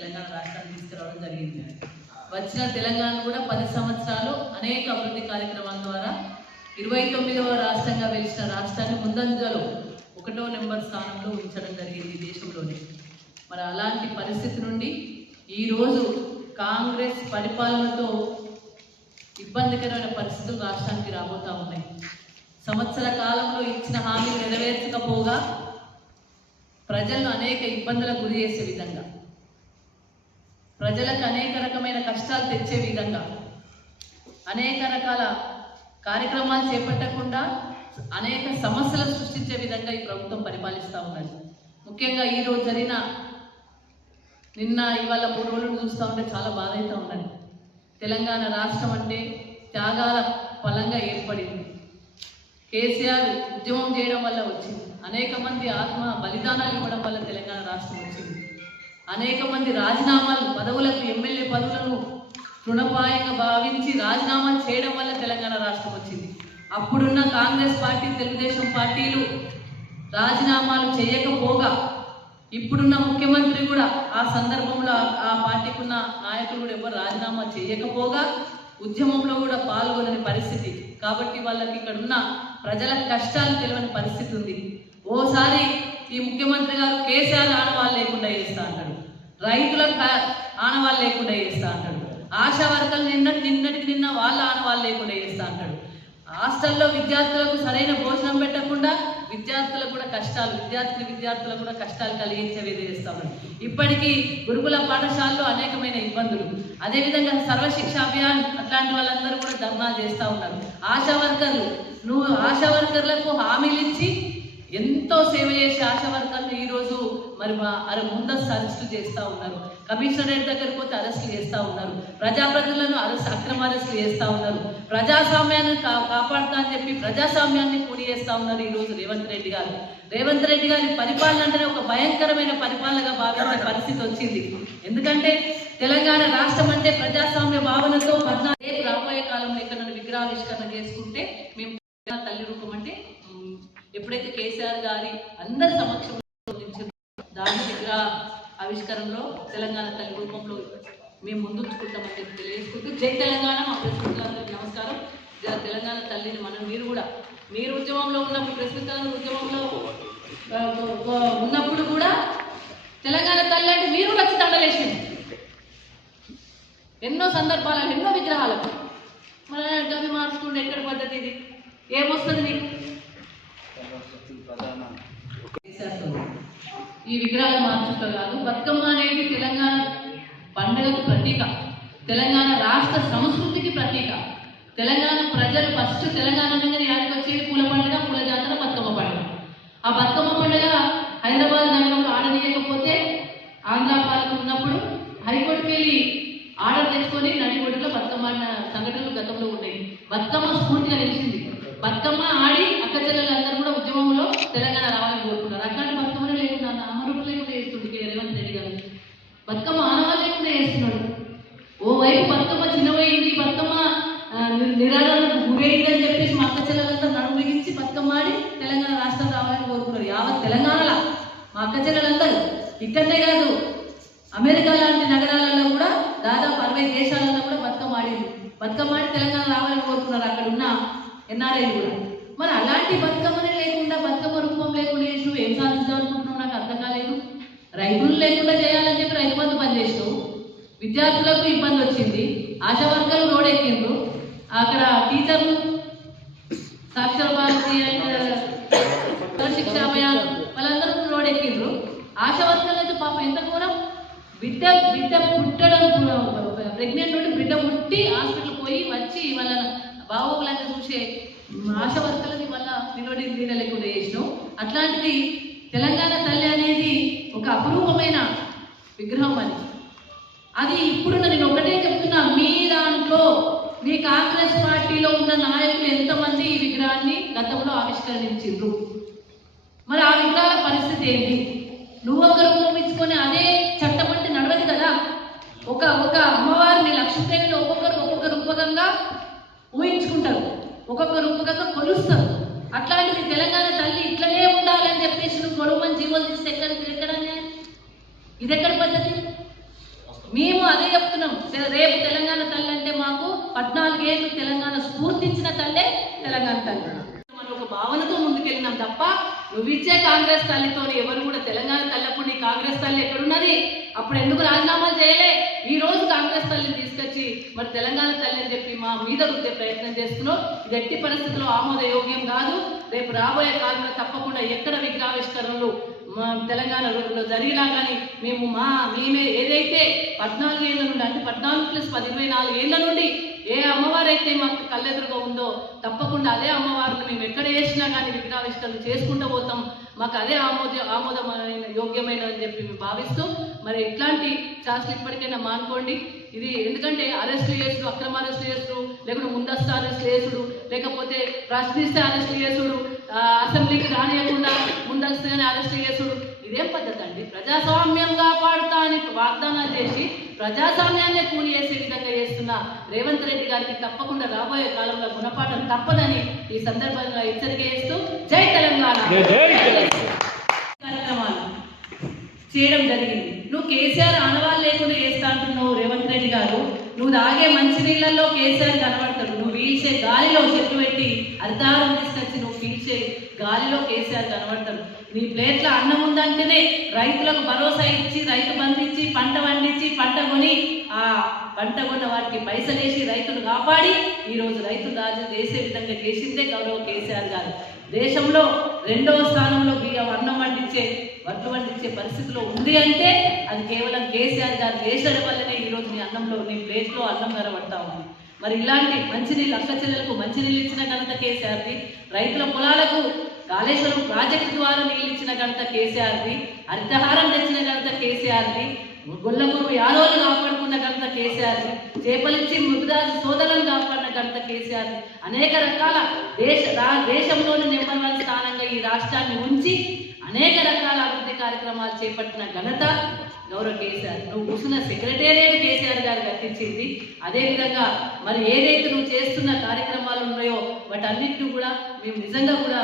తెలంగాణ రాష్ట్రాన్ని తీసుకురావడం జరిగింది. వచ్చిన తెలంగాణ కూడా పది సంవత్సరాలు అనేక అభివృద్ధి కార్యక్రమాల ద్వారా ఇరవై తొమ్మిదవ రాష్ట్రంగా వెలిచిన రాష్ట్రాన్ని ముందంజలో ఒకటో నెంబర్ స్థానంలో ఉంచడం జరిగింది దేశంలోనే. మరి అలాంటి పరిస్థితి నుండి ఈరోజు కాంగ్రెస్ పరిపాలనతో ఇబ్బందికరమైన పరిస్థితులు రాష్ట్రానికి రాబోతా ఉన్నాయి. సంవత్సర కాలంలో ఇచ్చిన హామీలు నెరవేర్చకపోగా ప్రజలను అనేక ఇబ్బందులకు గురి చేసే విధంగా ప్రజలకు అనేక రకమైన కష్టాలు తెచ్చే విధంగా అనేక రకాల కార్యక్రమాలు చేపట్టకుండా అనేక సమస్యలు సృష్టించే విధంగా ఈ ప్రభుత్వం పరిపాలిస్తూ ఉన్నది. ముఖ్యంగా ఈరోజు జరిగిన నిన్న ఇవాళ మూడు రోజులు చూస్తూ ఉంటే చాలా బాధ అవుతూ ఉన్నది. తెలంగాణ రాష్ట్రం అంటే త్యాగాల ఫలంగా ఏర్పడింది. కేసీఆర్ ఉద్యమం చేయడం వల్ల వచ్చింది. అనేక మంది ఆత్మ బలిదానాలు ఇవ్వడం వల్ల తెలంగాణ రాష్ట్రం వచ్చింది. అనేక మంది రాజీనామాలు పదవులకు ఎమ్మెల్యే పదవులను తృణపాయంగా భావించి రాజీనామాలు చేయడం వల్ల తెలంగాణ రాష్ట్రం వచ్చింది. అప్పుడున్న కాంగ్రెస్ పార్టీ తెలుగుదేశం పార్టీలు రాజీనామాలు చేయకపోగా ఇప్పుడున్న ముఖ్యమంత్రి కూడా ఆ సందర్భంలో ఆ- పార్టీకి ఉన్న నాయకులు కూడా ఎవరు రాజీనామా చేయకపోగా ఉద్యమంలో కూడా పాల్గొనని పరిస్థితి. కాబట్టి వాళ్ళకి ఇక్కడ ఉన్న ప్రజల కష్టాలు తెలియని పరిస్థితి ఉంది. ఓసారి ఈ ముఖ్యమంత్రి గారు కేసీఆర్ ఆనవాళ్ళు లేకుండా చేస్తా అంటారు రైతుల ఆనవాళ్ళు లేకుండా చేస్తా అంటాడు. ఆశా వర్కర్లు నిన్నటి నిన్నటికి నిన్న వాళ్ళ ఆనవాళ్ళు లేకుండా చేస్తా అంటాడు. హాస్టల్లో విద్యార్థులకు సరైన భోజనం పెట్టకుండా విద్యార్థులకు కూడా కష్టాలు విద్యార్థులు విద్యార్థులకు కూడా కష్టాలు కలిగించే విధంగా చేస్తా ఇప్పటికీ గురుకుల పాఠశాలలో అనేకమైన ఇబ్బందులు. అదేవిధంగా సర్వశిక్ష అభియాన్ అట్లాంటి వాళ్ళందరూ కూడా ధర్నాలు చేస్తూ ఉన్నారు. ఆశా వర్కర్లు నువ్వు ఆశా వర్కర్లకు హామీలు ఇచ్చి ఎంతో సేవ చేసే ఆశా వర్కర్లు ఈరోజు మరి మా అరే ముందస్తు అరెస్టులు చేస్తూ ఉన్నారు. కమిషనరేట్ దగ్గరికి పోతే అరెస్టులు చేస్తూ ఉన్నారు. ప్రజాప్రతినిధులను అరెస్ట్ అక్రమ అరెస్టులు చేస్తూ ఉన్నారు. ప్రజాస్వామ్యాన్ని కా కాపాడుతా అని చెప్పి ప్రజాస్వామ్యాన్ని కూడి చేస్తూ ఉన్నారు ఈరోజు రేవంత్ రెడ్డి గారు. రేవంత్ రెడ్డి గారి పరిపాలన అంటేనే ఒక భయంకరమైన పరిపాలనగా భావించే పరిస్థితి వచ్చింది. ఎందుకంటే తెలంగాణ రాష్ట్రం అంటే ప్రజాస్వామ్య భావనతో పద్నాలుగు రాబోయే కాలంలో ఇక్కడ విగ్రహావిష్కరణ చేసుకుంటే ఎప్పుడైతే కేసీఆర్ గారి అందరి సమక్షంలో దాని దగ్గర ఆవిష్కరణలో తెలంగాణ తల్లి రూపంలో మేము ముందుంచుకుంటామని తెలియజేసుకుంటూ జై తెలంగాణ మా ప్రశ్నికులందరికీ నమస్కారం. తెలంగాణ తల్లిని మనం మీరు కూడా మీరు ఉద్యమంలో ఉన్నప్పుడు ప్రస్తుతం ఉద్యమంలో ఉన్నప్పుడు కూడా తెలంగాణ తల్లి అంటే మీరు వచ్చి తండలేసింది ఎన్నో సందర్భాలు ఎన్నో విగ్రహాలకు. మన గవి మార్చుకుంటే ఎక్కడ పద్ధతి ఇది? ఏమొస్తుంది నీకు? ఈ విగ్రహాలు మార్చుట కాదు బతుకమ్మ అనేది తెలంగాణ పండుగకు ప్రతీక. తెలంగాణ రాష్ట్ర సంస్కృతికి ప్రతీక. తెలంగాణ ప్రజలు ఫస్ట్ తెలంగాణ అనగానే యాడికి వచ్చేది పూల పండుగ పూల జాతర బతుకమ్మ పండుగ ఆ బతుకమ్మ పండుగ హైదరాబాద్ నగరంలో ఆడనీయకపోతే ఆంధ్ర పాలన ఉన్నప్పుడు హైకోర్టుకి వెళ్ళి ఆర్డర్ తెచ్చుకొని నడిగొడ్డులో బతుకమ్మ ఆడిన సంఘటనలు గతంలో ఉన్నాయి బతుకమ్మ స్ఫూర్తిగా నిలిచింది బతుకమ్మ ఆడి అక్క చెల్లెలందరూ కూడా ఉద్యమంలో తెలంగాణ రావాలని కోరుకున్నారు అట్లాంటి బతుకమ్మనే లేకుండా అమరుపు లేకుండా చేస్తుంది కే రేవంత్ రెడ్డి గారు బతుకమ్మ ఆనవాళ్ళు లేకుండా చేస్తున్నాడు ఓవైపు బతుకమ్మ చిన్నపోయింది బతుకమ్మ ఆ, ని- నిరాదరణకు గురైందని అని చెప్పేసి మా అక్క చెల్లెలంతా నడుము బిగించి బతుకమ్మాడి తెలంగాణ రాష్ట్రం రావాలని కోరుకున్నారు. యావత్ తెలంగాణలో. మా అక్క చెల్లెలందరూ ఇక్కడనే కాదు అమెరికా లాంటి నగరాలలో కూడా దాదాపు అరవై దేశాలలో కూడా బతుకమ్మ బతుకమ్మాడి తెలంగాణ రావాలని కోరుకున్నారు అక్కడ ఉన్న ఎన్ఆర్ఐలు కూడా. మరి అలాంటి బతుకమ్మనే లేకుండా బతుకమ్మ రూపం లేకుండా చేసి ఏం సాధిస్తావు అనుకుంటున్నావు? నాకు అర్థం కాలేదు. రైతులు లేకుండా చేయాలని చెప్పి రైతు బంధు పనిచేసావు విద్యార్థులకు ఇబ్బంది వచ్చింది. ఆశా వర్గాలు రోడ్ ఎక్కిండ్రు. అక్కడ టీచర్లు సాక్షర భారతి అండ్ వాళ్ళందరూ రోడ్ ఎక్కిండ్రు. ఆశా వర్గాలు అయితే పాపం ఎంత ఘోరం? బిడ్డ బిడ్డ పుట్టడం ప్రెగ్నెంట్ నుండి బిడ్డ పుట్టి హాస్పిటల్ పోయి వచ్చి వాళ్ళ బాగోగులంతా చూసే ఆశ వర్గాలని వాళ్ళ నిలబడి నీడ లేకుండా చేసినాం. అట్లాంటిది తెలంగాణ తల్లి అనేది ఒక అపురూపమైన విగ్రహం అని అది ఇప్పుడు నేను ఒకటే చెప్తున్నా మీ దాంట్లో మీ కాంగ్రెస్ పార్టీలో ఉన్న నాయకులు ఎంతమంది ఈ విగ్రహాన్ని గతంలో ఆవిష్కరించారు మరి ఆ విగ్రహాల పరిస్థితి ఏంటి? నువ్వు ఒక రూపం ఇచ్చుకొని అదే చట్టం అంటే నడవదు కదా. ఒక ఒక అమ్మవారిని లక్ష్మీదేవిని ఒక్కొక్కరు ఒక్కొక్క రూపకంగా ఊహించుకుంటారు. ఒక్కొక్క రూపకంగా కొలుస్తారు. అట్లాంటిది తెలంగాణ తల్లి ఇట్లనే ఉండాలని చెప్పేసి నువ్వు కొలుమని జీవోలు తీస్తే ఎక్కడ ఎక్కడ ఇది ఎక్కడ పద్ధతి? మేము అదే చెప్తున్నాం. రేపు తెలంగాణ తల్లి అంటే మాకు పద్నాలుగేళ్ళు తెలంగాణ స్ఫూర్తించిన తల్లే తెలంగాణ తల్లి. మనం ఒక భావనతో ముందుకెళ్ళినాం తప్ప నువ్విచ్చే కాంగ్రెస్ తల్లితోని ఎవరు కూడా తెలంగాణ తల్లప్పుడు నీ కాంగ్రెస్ తల్లి ఎక్కడున్నది? అప్పుడు ఎందుకు రాజీనామా చేయలే? ఈ రోజు కాంగ్రెస్ తల్లిని తీసుకొచ్చి మరి తెలంగాణ తల్లి అని చెప్పి మా మీద రుద్దే ప్రయత్నం చేస్తున్నాం ఇది ఎట్టి పరిస్థితుల్లో ఆమోదయోగ్యం కాదు. రేపు రాబోయే కాలంలో తప్పకుండా ఎక్కడ విగ్రహావిష్కరణలు మా తెలంగాణలో జరిగినా కానీ మేము మా మేమే ఏదైతే పద్నాలుగు ఏళ్ళ నుండి అంటే పద్నాలుగు ప్లస్ పది ఇరవై నాలుగు ఏళ్ళ నుండి ఏ అమ్మవారైతే మాకు కళ్ళెదురుగా ఉందో తప్పకుండా అదే అమ్మవారిని మేము ఎక్కడ వేసినా కానీ విగ్రహావిష్కరణ చేసుకుంటూ పోతాం. మాకు అదే ఆమోద ఆమోదమైన యోగ్యమైన అని చెప్పి మేము భావిస్తూ మరి ఇట్లాంటి ఛాన్స్లు ఇప్పటికైనా మానుకోండి. ఇది ఎందుకంటే అరెస్టులు చేసుడు అక్రమ అరెస్టులు చేసుడు లేకుంటే ముందస్తు అరెస్టులు చేసుడు లేకపోతే ప్రశ్నిస్తే అరెస్టులు చేసుడు అసెంబ్లీకి రానియకుండా ముందస్తుగానే అరెస్ట్ చేసుడు ఇదేం పద్ధతి అండి? ప్రజాస్వామ్యం కాపాడుతా అని వాగ్దానాలు చేసి ప్రజాస్వామ్యాన్ని కూలి చేసే విధంగా చేస్తున్న రేవంత్ రెడ్డి గారికి తప్పకుండా రాబోయే కాలంలో గుణపాఠం తప్పదని ఈ సందర్భంగా హెచ్చరిక చేస్తూ జై తెలంగాణ. కార్యక్రమాలు చేయడం జరిగింది. నువ్వు కేసీఆర్ ఆనవాళ్ళు లేకుండా చేస్తా అంటున్నావు రేవంత్ రెడ్డి గారు. నువ్వు తాగే మంచి నీళ్ళల్లో కేసీఆర్ కనబడతాడు. నువ్వు పీల్చే గాలిలో చెట్టు పెట్టి అర్ధారం తీసుకొచ్చి నువ్వు పీల్చే గాలిలో కేసీఆర్ కనబడతాడు. నీ ప్లేట్ల అన్నం ఉందంటేనే రైతులకు భరోసా ఇచ్చి రైతు బంధు ఇచ్చి పంట పండించి పంట కొని ఆ పంట కొన్న వారికి పైసలేసి రైతును కాపాడి ఈరోజు రైతు రాజు చేసే విధంగా చేసిందే గౌరవ కేసీఆర్ గారు. దేశంలో రెండవ స్థానంలో బియ్యం అన్నం వండించే వడ్లు వండించే పరిస్థితిలో ఉంది అంటే అది కేవలం కేసీఆర్ గారు చేసడం వల్లనే ఈ రోజు నీ అన్నంలో నీ ప్లేట్లో అన్నం కనబడతా ఉంది. మరి ఇలాంటి మంచినీళ్ళు అక్క చెల్లెలకు మంచినీళ్ళు ఇచ్చిన ఘనత కేసీఆర్ది రైతుల పొలాలకు కాళేశ్వరం ప్రాజెక్టు ద్వారా నీళ్ళు ఇచ్చిన ఘనత కేసీఆర్ది హరితహారం తెచ్చిన ఘనత కేసీఆర్ది గొల్లగురు యాదవులు కాపాడుకున్న ఘనత కేసీఆర్ది చేపలిచ్చి మృగరాజు సోదరులను కాపాడిన ఘనత కేసీఆర్ అనేక రకాల దేశ రా- దేశంలోని నెంబర్ వన్ స్థానంగా ఈ రాష్ట్రాన్ని ఉంచి అనేక రకాల అభివృద్ధి కార్యక్రమాలు చేపట్టిన ఘనత గౌరవ కేసీఆర్. నువ్వు కూర్చున్న సెక్రటేరియట్ కేసీఆర్ గారు కట్టించింది. అదేవిధంగా మరి ఏదైతే నువ్వు చేస్తున్న కార్యక్రమాలు ఉన్నాయో వాటన్నిటిని కూడా మేము నిజంగా కూడా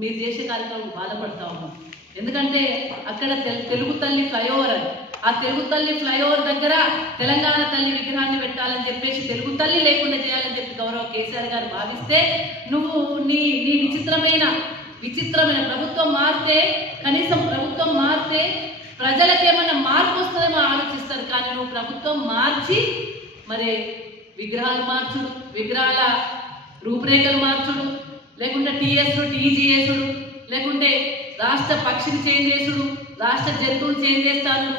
మీరు చేసే కార్యక్రమం బాధపడతా ఉన్నాం. ఎందుకంటే అక్కడ తెలుగు తల్లి ఫ్లైఓవర్ అది. ఆ తెలుగు తల్లి ఫ్లైఓవర్ దగ్గర తెలంగాణ తల్లి విగ్రహాన్ని పెట్టాలని చెప్పేసి తెలుగు తల్లి లేకుండా చేయాలని చెప్పి గౌరవ కేసీఆర్ గారు భావిస్తే నువ్వు నీ నీ విచిత్రమైన విచిత్రమైన ప్రభుత్వం మారితే కనీసం ప్రభుత్వం మారితే ప్రజలకు ఏమైనా మార్పు వస్తుందేమో ఆలోచిస్తారు. కానీ నువ్వు ప్రభుత్వం మార్చి మరి విగ్రహాలు మార్చుడు విగ్రహాల రూపురేఖలు మార్చుడు లేకుంటే టీఎస్డు టీజీఎస్డు లేకుంటే రాష్ట్ర పక్షిని చేంజ్ చేసుడు రాష్ట్ర జంతువులు చేంజ్ చేస్తాను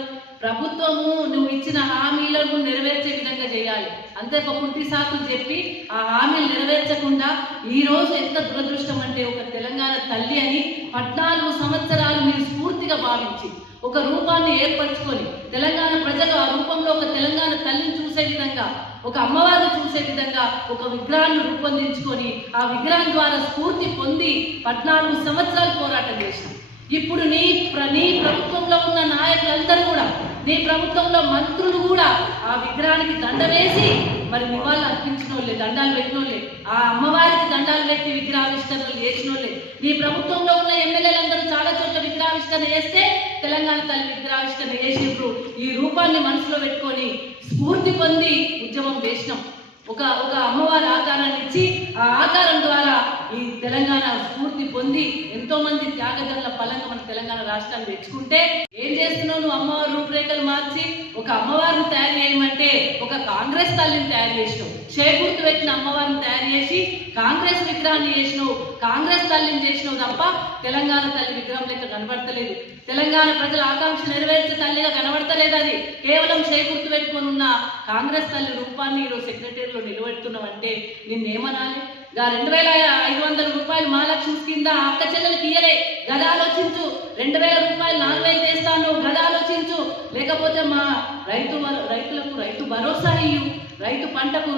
ప్రభుత్వము నువ్వు ఇచ్చిన హామీలను నెరవేర్చే విధంగా చేయాలి. అంతే ఒక కుంటి సాకులు చెప్పి ఆ హామీలు నెరవేర్చకుండా ఈ రోజు ఎంత దురదృష్టం అంటే ఒక తెలంగాణ తల్లి అని పద్నాలుగు సంవత్సరాలు మీరు స్ఫూర్తిగా భావించి ఒక రూపాన్ని ఏర్పరచుకొని తెలంగాణ ప్రజలు ఆ రూపంలో ఒక తెలంగాణ తల్లిని చూసే విధంగా ఒక అమ్మవారిని చూసే విధంగా ఒక విగ్రహాన్ని రూపొందించుకొని ఆ విగ్రహం ద్వారా స్ఫూర్తి పొంది పద్నాలుగు సంవత్సరాలు పోరాటం చేశాం ఇప్పుడు నీ ప్ర నీ ప్రభుత్వంలో ఉన్న నాయకులందరూ కూడా నీ ప్రభుత్వంలో మంత్రులు కూడా ఆ విగ్రహానికి దండ వేసి మరి నివాళులు అర్పించిన వాళ్ళే దండాలు పెట్టినోళ్ళే. ఆ అమ్మవారికి దండాలు పెట్టి విగ్రహావిష్కరణలు చేసినోళ్ళే. నీ ప్రభుత్వంలో ఉన్న ఎమ్మెల్యేలందరూ చాలా చోట్ల విగ్రహావిష్కరణ చేస్తే తెలంగాణ తల్లి విగ్రహావిష్కరణ చేసినప్పుడు ఈ రూపాన్ని మనసులో పెట్టుకొని స్ఫూర్తి పొంది ఉద్యమం చేసినాం. ఒక ఒక అమ్మవారి ఆకారాన్ని ఇచ్చి ఆ ఆకారం ద్వారా ఈ తెలంగాణ స్ఫూర్తి పొంది ఎంతో మంది త్యాగదల ఫలంగా మన తెలంగాణ రాష్ట్రాన్ని తెచ్చుకుంటే ఏం చేస్తున్నావు నువ్వు అమ్మవారి రూపురేఖలు మార్చి? ఒక అమ్మవారిని తయారు చేయమంటే ఒక కాంగ్రెస్ తల్లిని తయారు చేసినావు. చేకూర్తు పెట్టిన అమ్మవారిని తయారు చేసి కాంగ్రెస్ విగ్రహాన్ని చేసినావు. కాంగ్రెస్ తల్లిని చేసినావు తప్ప తెలంగాణ తల్లి విగ్రహం లెక్క కనబడతలేదు. తెలంగాణ ప్రజల ఆకాంక్ష నెరవేర్చే తల్లిగా కనబడతలేదు అది. కేవలం చేకూర్తి పెట్టుకొని ఉన్న కాంగ్రెస్ తల్లి రూపాన్ని ఈరోజు సెక్రటరీలో నిలబెడుతున్నావంటే నిన్నేమనాలి? గా రెండు వేల ఐదు వందల రూపాయలు మహాలక్ష్మి కింద అక్క చెల్లెలకి ఇయ్యలే గద ఆలోచించు రెండు వేల రూపాయలు నాలుగు వేలు చేస్తాను గద ఆలోచించు లేకపోతే మా రైతు రైతులకు రైతు భరోసా ఇయ్యు. రైతు పంటకు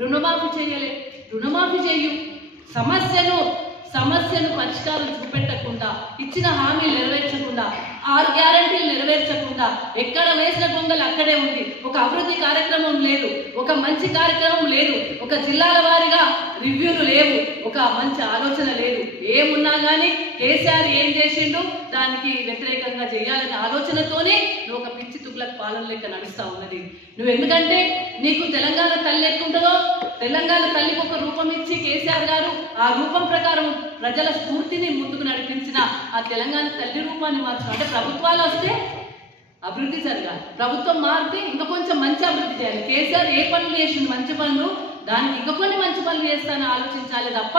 రుణమాఫీ చేయలే. రుణమాఫీ చెయ్యు సమస్యను సమస్యను పరిష్కారం చూపెట్టకుండా ఇచ్చిన హామీలు నెరవేర్చకుండా ఆరు గ్యారంటీలు నెరవేర్చకుండా ఎక్కడ వేసిన గొంగలు అక్కడే ఉంది. ఒక అభివృద్ధి కార్యక్రమం లేదు ఒక మంచి కార్యక్రమం లేదు ఒక జిల్లాల వారిగా రివ్యూలు లేవు ఒక మంచి ఆలోచన లేదు. ఏమున్నా కానీ కేసీఆర్ ఏం చేసిండు దానికి వ్యతిరేకంగా చేయాలనే ఆలోచనతోనే నువ్వు ఒక పిచ్చి తుగ్లకు పాలన లెక్క నడుస్తా ఉన్నది. నువ్వు ఎందుకంటే నీకు తెలంగాణ తల్లి ఎట్లుంటుందో తెలంగాణ తల్లికి ఒక రూపం ఇచ్చి కేసీఆర్ గారు ఆ రూపం ప్రకారం ప్రజల స్ఫూర్తిని ముందుకు నడిపించిన ఆ తెలంగాణ తల్లి రూపాన్ని మార్చడం అంటే ప్రభుత్వాలు వస్తే అభివృద్ధి జరగాలి. ప్రభుత్వం మారితే ఇంకా కొంచెం మంచి అభివృద్ధి చేయాలి. కేసీఆర్ ఏ పనులు చేసిండు మంచి పనులు? దానికి ఇంకా కొన్ని మంచి పనులు చేస్తానని ఆలోచించాలి తప్ప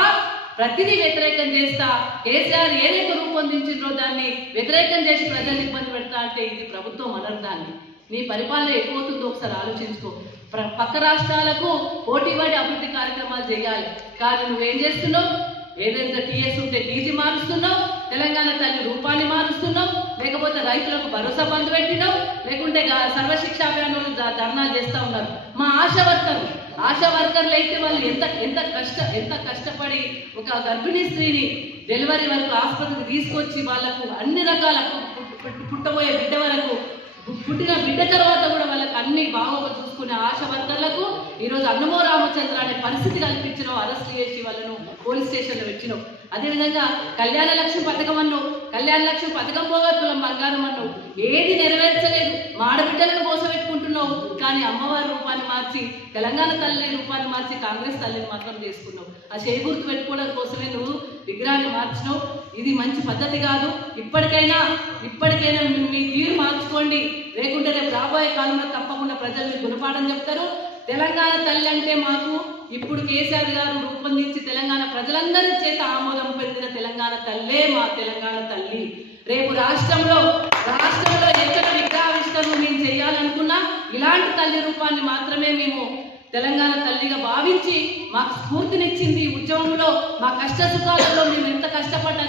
ప్రతిదీ వ్యతిరేకం చేస్తా. కేసీఆర్ ఏదైతే రూపొందించిందో దాన్ని వ్యతిరేకం చేసి ప్రజలు ఇబ్బంది పెడతా అంటే ఇది ప్రభుత్వం అనరు దాన్ని నీ పరిపాలన ఎక్కువవుతుందో ఒకసారి ఆలోచించుకో. ప్ర- పక్క రాష్ట్రాలకు పోటీపడి అభివృద్ధి కార్యక్రమాలు చేయాలి. కానీ నువ్వేం చేస్తున్నావు? ఏదైతే టీఎస్ ఉంటే టీజీ మారుస్తున్నావు తెలంగాణ తల్లి రూపాన్ని మారుస్తున్నావు లేకపోతే రైతులకు భరోసా బంధు పెట్టినావు లేకుంటే సర్వశిక్ష అభియానులు ధర్నా చేస్తూ ఉన్నారు. మా ఆశా వర్కర్లు ఆశా వర్కర్లు అయితే వాళ్ళు ఎంత ఎంత కష్ట ఎంత కష్టపడి ఒక గర్భిణీ స్త్రీని డెలివరీ వరకు ఆసుపత్రికి తీసుకొచ్చి వాళ్ళకు అన్ని రకాల పుట్టబోయే బిడ్డ వరకు పుట్టిన బిడ్డ తర్వాత కూడా వాళ్ళకి అన్ని బాగోగా చూసుకునే ఆశ వర్కర్లకు ఈరోజు అన్నమో రామచంద్ర అనే పరిస్థితి కల్పించినావు అరెస్ట్ చేసి వాళ్ళను పోలీస్ స్టేషన్లో వచ్చినాం అదేవిధంగా కళ్యాణ లక్ష్యం పథకం అన్నావు కళ్యాణ లక్ష్మి పథకం పోగా తులం బంగారం అన్నావు. ఏది నెరవేర్చలేదు. మా ఆడబిడ్డలను మోసపెట్టుకుంటున్నావు కానీ అమ్మవారి రూపాన్ని మార్చి తెలంగాణ తల్లి రూపాన్ని మార్చి కాంగ్రెస్ తల్లిని మాత్రం చేసుకున్నావు. ఆ చేయి గుర్తు పెట్టుకోవడం కోసమే నువ్వు విగ్రహాన్ని మార్చడం ఇది మంచి పద్ధతి కాదు. ఇప్పటికైనా ఇప్పటికైనా మీరు మీ తీరు మార్చుకోండి. లేకుంటే రేపు రాబోయే కాలంలో తప్పకుండా ప్రజలు మీకు గుణపాఠం చెప్తారు. తెలంగాణ తల్లి అంటే మాకు ఇప్పుడు కేసీఆర్ గారు రూపొందించి తెలంగాణ ప్రజలందరి చేత ఆమోదం పొందిన తెలంగాణ తల్లే మా తెలంగాణ తల్లి. రేపు రాష్ట్రంలో రాష్ట్రంలో ఎక్కడ విగ్రహావిష్కరణ మేము చేయాలనుకున్నా ఇలాంటి తల్లి రూపాన్ని మాత్రమే మేము తెలంగాణ తల్లిగా భావించి మాకు స్ఫూర్తినిచ్చింది ఉద్యమంలో మా కష్ట సుఖాలలో మేము ఎంత కష్టపడ్డా.